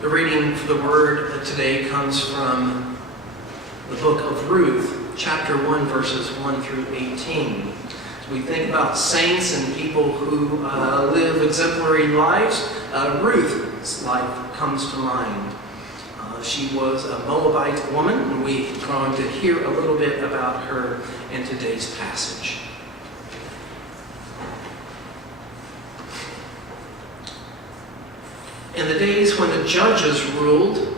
The reading for the word today comes from the book of Ruth, chapter 1, verses 1 through 18. As we think about saints and people who live exemplary lives, Ruth's life comes to mind. She was a Moabite woman, and we're going to hear a little bit about her in today's passage. In the days when the judges ruled,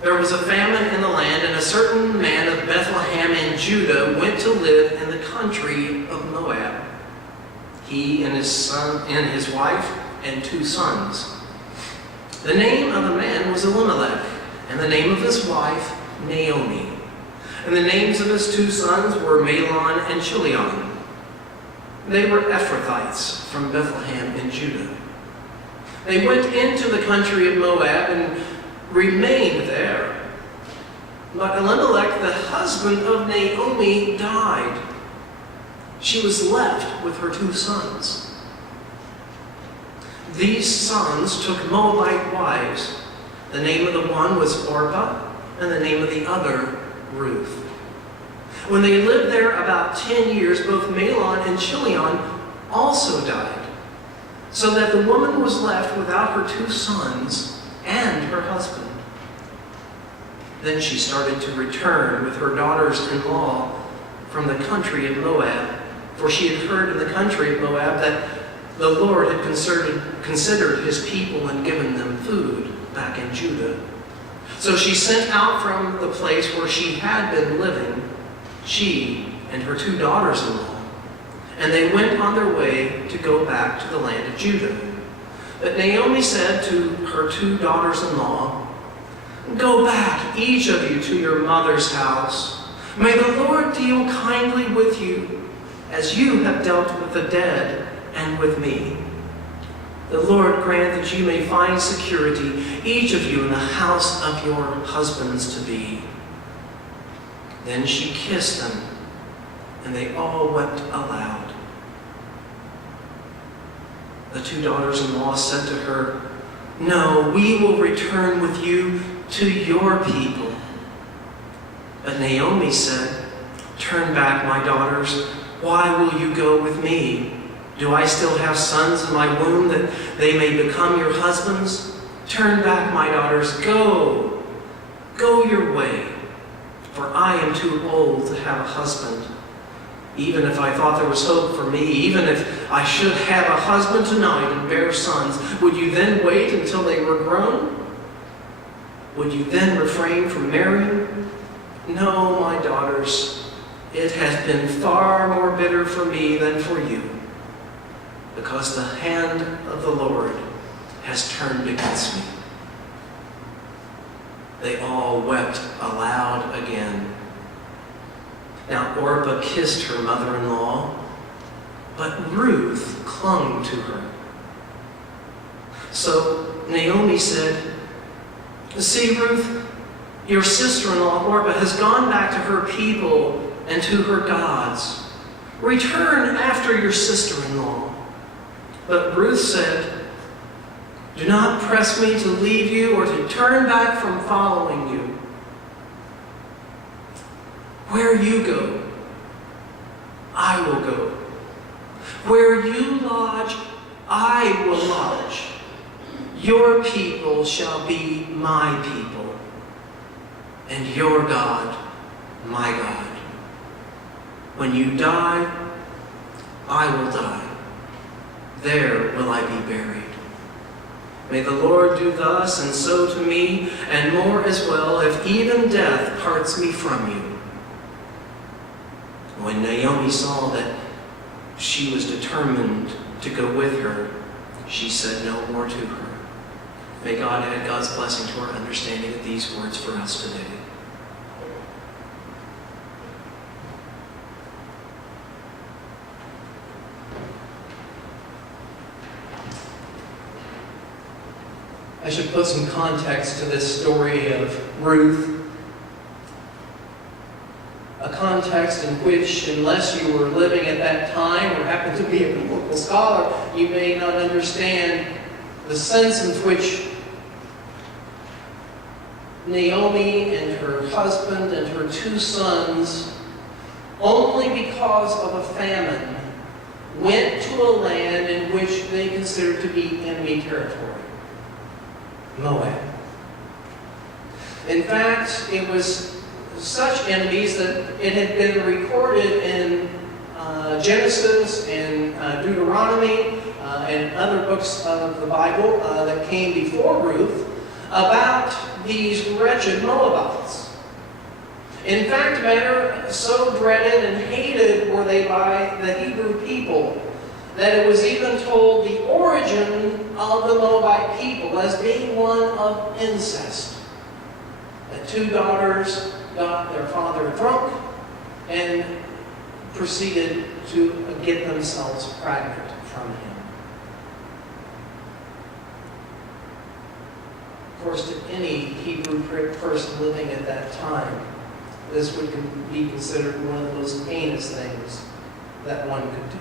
there was a famine in the land, and a certain man of Bethlehem in Judah went to live in the country of Moab. He and his son and his wife and 2 sons. The name of the man was Elimelech, and the name of his wife Naomi. And the names of his 2 sons were Mahlon and Chilion. They were Ephrathites from Bethlehem in Judah. They went into the country of Moab and remained there. But Elimelech, the husband of Naomi, died. She was left with her 2 sons. These sons took Moabite wives. The name of the one was Orpah, and the name of the other, Ruth. When they lived there about 10 years, both Mahlon and Chilion also died, so that the woman was left without her 2 sons and her husband. Then she started to return with her daughters-in-law from the country of Moab, for she had heard in the country of Moab that the Lord had considered his people and given them food back in Judah. So she sent out from the place where she had been living, she and her 2 daughters-in-law, and they went on their way to go back to the land of Judah. But Naomi said to her 2 daughters-in-law, "Go back, each of you, to your mother's house. May the Lord deal kindly with you, as you have dealt with the dead and with me. The Lord grant that you may find security, each of you in the house of your husbands-to-be." Then she kissed them, and they all wept aloud. The 2 daughters-in-law said to her, "No, we will return with you to your people." But Naomi said, "Turn back, my daughters. Why will you go with me? Do I still have sons in my womb that they may become your husbands? Turn back, my daughters. Go your way, for I am too old to have a husband. Even if I thought there was hope for me, even if I should have a husband tonight and bear sons, would you then wait until they were grown? Would you then refrain from marrying? No, my daughters, it has been far more bitter for me than for you, because the hand of the Lord has turned against me." They all wept aloud again. Now Orpah kissed her mother-in-law, but Ruth clung to her. So Naomi said, "See, Ruth, your sister-in-law Orpah has gone back to her people and to her gods. Return after your sister-in-law." But Ruth said, "Do not press me to leave you or to turn back from following you. Where you go, I will go. Where you lodge, I will lodge. Your people shall be my people, and your God, my God. When you die, I will die. There will I be buried. May the Lord do thus and so to me, and more as well, if even death parts me from you." When Naomi saw that she was determined to go with her, she said no more to her. May God add God's blessing to our understanding of these words for us today. I should put some context to this story of Ruth. A context in which, unless you were living at that time or happened to be a biblical scholar, you may not understand the sense in which Naomi and her husband and her 2 sons, only because of a famine, went to a land in which they considered to be enemy territory, Moab. In fact, it was such enemies that it had been recorded in Genesis and Deuteronomy and other books of the Bible that came before Ruth about these wretched Moabites. In fact, matter so dreaded and hated were they by the Hebrew people that it was even told the origin of the Moabite people as being one of incest. The 2 daughters got their father drunk and proceeded to get themselves pregnant from him. Of course, to any Hebrew person living at that time, this would be considered one of the most heinous things that one could do.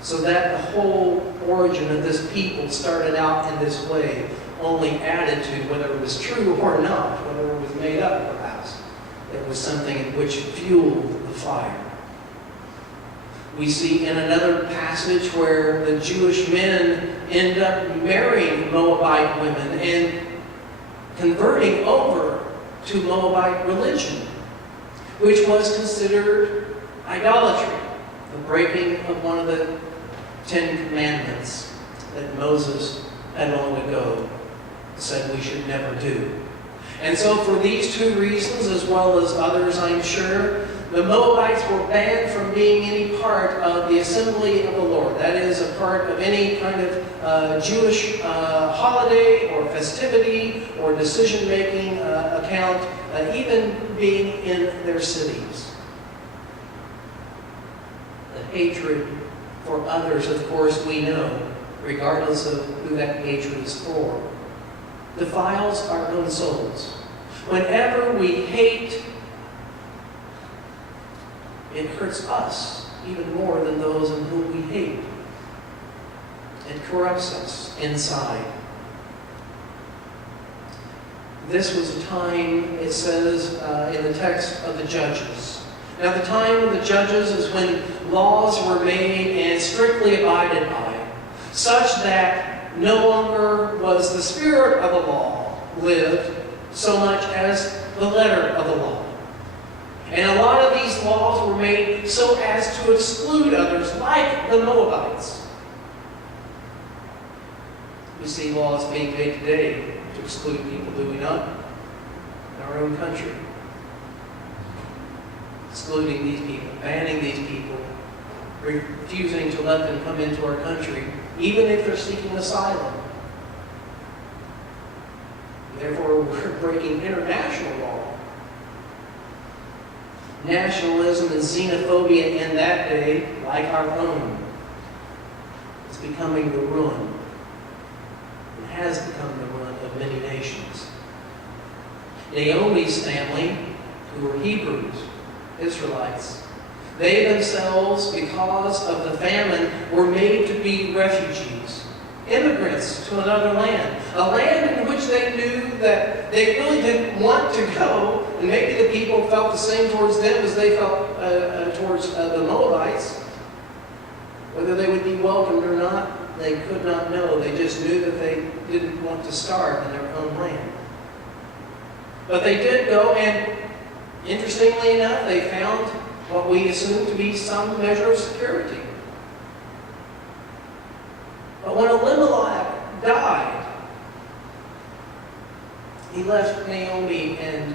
So that the whole origin of this people started out in this way only added to, whether it was true or not, whether it was made up perhaps, it was something which fueled the fire. We see in another passage where the Jewish men end up marrying Moabite women and converting over to Moabite religion, which was considered idolatry, the breaking of one of the 10 Commandments that Moses had long ago said we should never do. And so for these 2 reasons, as well as others I'm sure, the Moabites were banned from being any part of the assembly of the Lord. That is, a part of any kind of Jewish holiday or festivity or decision-making account, even being in their cities. The hatred for others, of course, we know, regardless of who that hatred is for, defiles our own souls. Whenever we hate, it hurts us even more than those in whom we hate. It corrupts us inside. This was a time, it says in the text, of the Judges. Now, the time of the Judges is when laws were made and strictly abided by, such that no longer was the spirit of the law lived so much as the letter of the law. And a lot of these laws were made so as to exclude others, like the Moabites. We see laws being made today to exclude people, do we not? In our own country. Excluding these people, banning these people, refusing to let them come into our country, even if they're seeking asylum. Therefore, we're breaking international law. Nationalism and xenophobia in that day, like our own, is becoming the ruin. It has become the ruin of many nations. Naomi's family, who were Hebrews, Israelites, they themselves, because of the famine, were made to be refugees, immigrants to another land, a land in which they knew that they really didn't want to go, and maybe the people felt the same towards them as they felt towards the Moabites. Whether they would be welcomed or not, they could not know. They just knew that they didn't want to starve in their own land. But they did go, and interestingly enough, they found what we assume to be some measure of security. But when Elimelech died, he left Naomi and